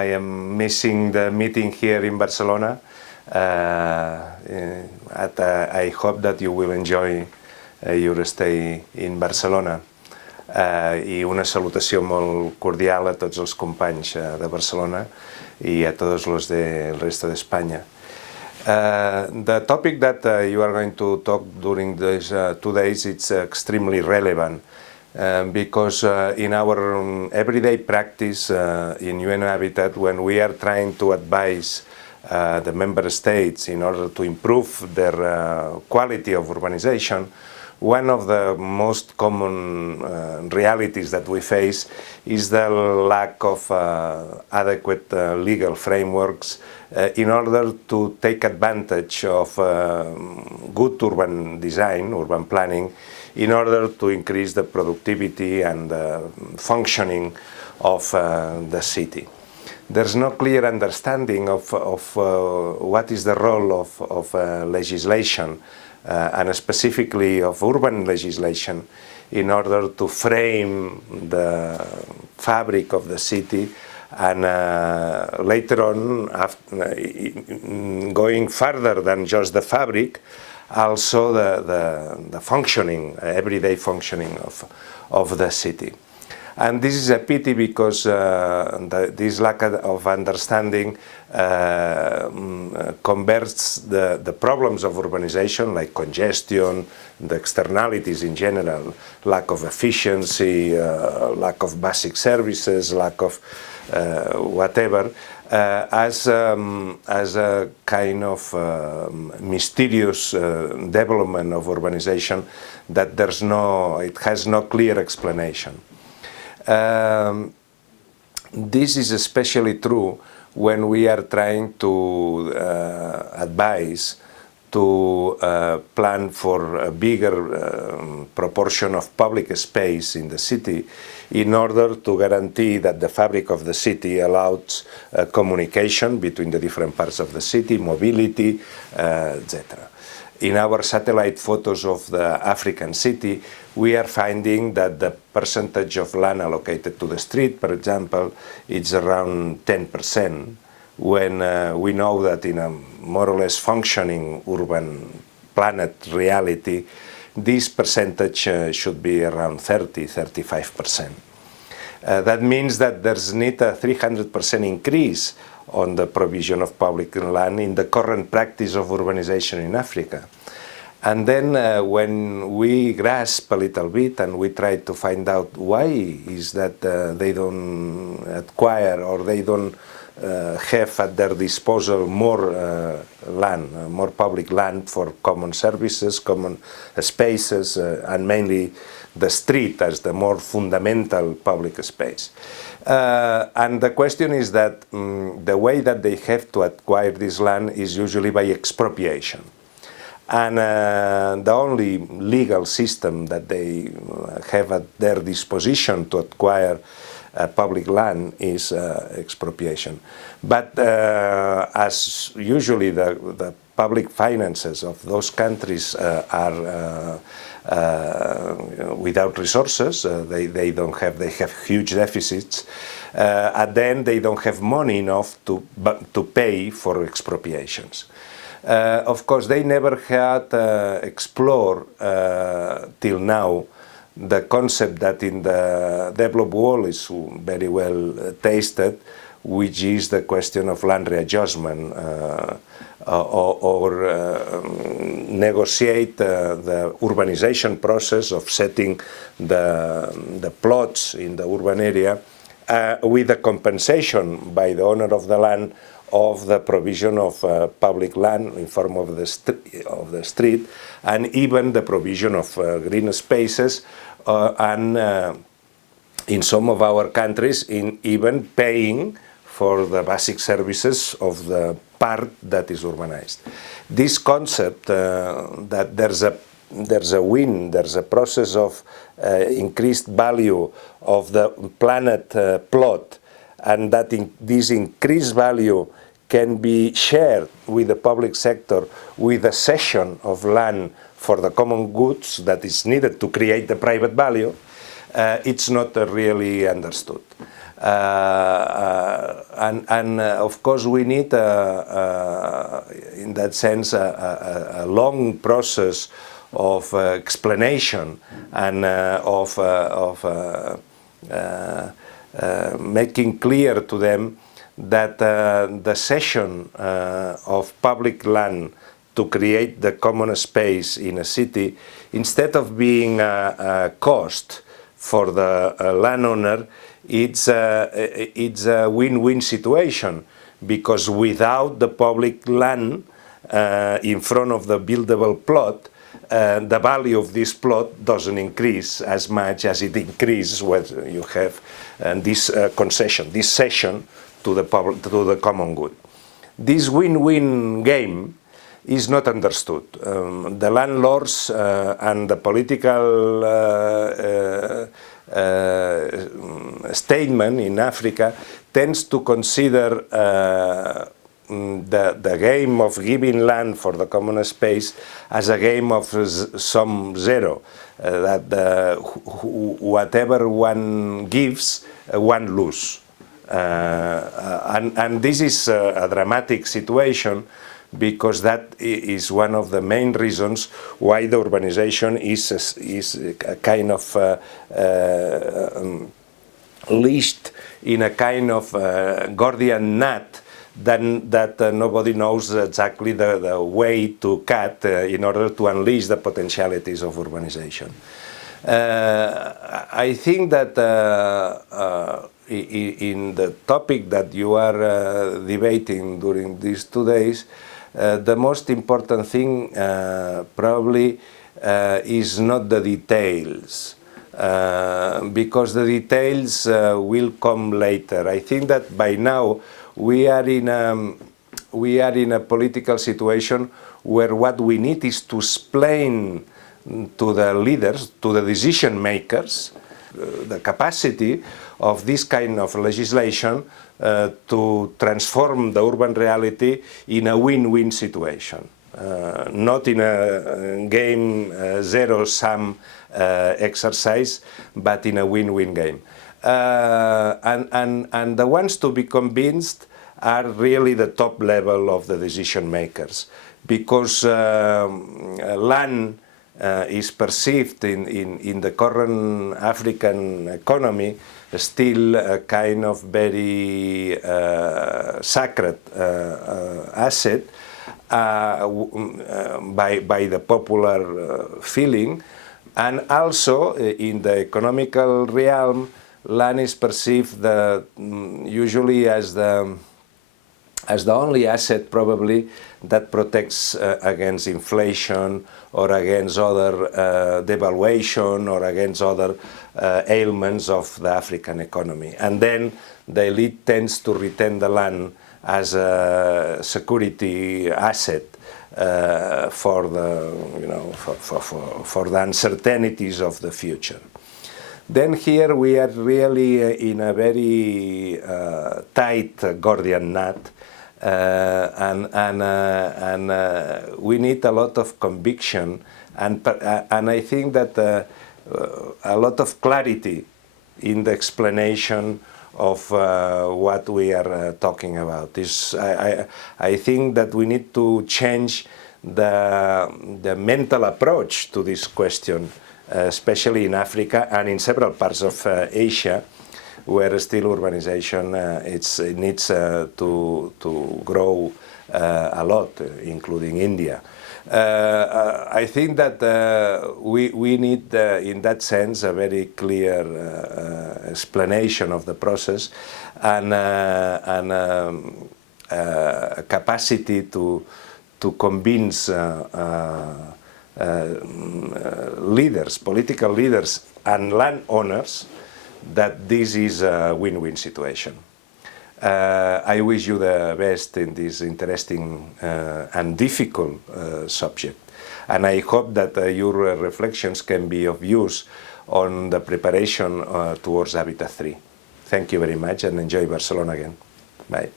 I am missing the meeting here in Barcelona. I hope that you will enjoy your stay in Barcelona. I una salutació molt cordial a tots els companys de Barcelona i a tots els del resto d'Espanya. The topic that you are going to talk during these 2 days is extremely relevant because in our everyday practice in UN Habitat, when we are trying to advise the member states in order to improve their quality of urbanization, one of the most common realities that we face is the lack of adequate legal frameworks in order to take advantage of good urban design, urban planning, in order to increase the productivity and functioning of the city. There's no clear understanding of what is the role of legislation and specifically of urban legislation in order to frame the fabric of the city and later on, going further than just the fabric, also the functioning, everyday functioning of the city. And this is a pity because this lack of understanding converts the problems of urbanization, like congestion, the externalities in general, lack of efficiency, lack of basic services, lack of whatever, as a kind of mysterious development of urbanization that it has no clear explanation. This is especially true when we are trying to advise to plan for a bigger proportion of public space in the city in order to guarantee that the fabric of the city allows communication between the different parts of the city, mobility, etc. In our satellite photos of the African city, we are finding that the percentage of land allocated to the street, for example, is around 10%, when we know that in a more or less functioning urban planet reality, this percentage should be around 30–35%. That means that there's need a 300% increase on the provision of public land in the current practice of urbanization in Africa. And then when we grasp a little bit and we try to find out why is that they don't acquire or they don't have at their disposal more land, more public land for common services, common spaces, and mainly the street as the more fundamental public space. And the question is that the way that they have to acquire this land is usually by expropriation. And the only legal system that they have at their disposition to acquire public land is expropriation. But as usually the public finances of those countries are without resources, they have huge deficits, and then they don't have money enough to pay for expropriations. Of course, they never had explored till now the concept that in the developed world is very well tasted, which is the question of land readjustment or negotiate the urbanization process of setting the plots in the urban area with a compensation by the owner of the land of the provision of public land in form of the street, and even the provision of green spaces, and in some of our countries, in even paying for the basic services of the part that is urbanized. This concept that there's a win, there's a process of increased value of the planned plot, and that this increased value can be shared with the public sector with a cession of land for the common goods that is needed to create the private value, it's not really understood. And of course we need, in that sense, a long process of explanation and of making clear to them that the cession of public land to create the common space in a city, instead of being a cost for the landowner, it's a win-win situation, because without the public land in front of the buildable plot, the value of this plot doesn't increase as much as it increases when you have this concession, this cession to the common good. This win-win game is not understood. The landlords and the political statement in Africa tends to consider the game of giving land for the common space as a game of sum zero, that whatever one gives, one loses. And this is a dramatic situation, because that is one of the main reasons why the urbanization is a kind of leashed in a kind of Gordian knot that nobody knows exactly the way to cut in order to unleash the potentialities of urbanization. I think that in the topic that you are debating during these 2 days, the most important thing probably is not the details, because the details will come later. I think that by now we are in a political situation where what we need is to explain to the leaders, to the decision makers, the capacity of this kind of legislation to transform the urban reality in a win-win situation, not in a game zero-sum exercise, but in a win-win game. And the ones to be convinced are really the top level of the decision makers, because land is perceived in the current African economy still a kind of very sacred asset by the popular feeling, and also in the economical realm, land is perceived usually as the only asset probably that protects against inflation or against other devaluation or against other ailments of the African economy. And then the elite tends to retain the land as a security asset for the, for the uncertainties of the future. Then here we are really in a very tight Gordian knot, and we need a lot of conviction, and I think that a lot of clarity in the explanation of what we are talking about. I think that we need to change the mental approach to this question, especially in Africa and in several parts of Asia, where still urbanization it needs to grow a lot, including India. I think that we need, in that sense, a very clear explanation of the process and a capacity to convince leaders, political leaders and landowners that this is a win-win situation. I wish you the best in this interesting and difficult subject, and I hope that your reflections can be of use on the preparation towards Habitat 3. Thank you very much, and enjoy Barcelona again. Bye.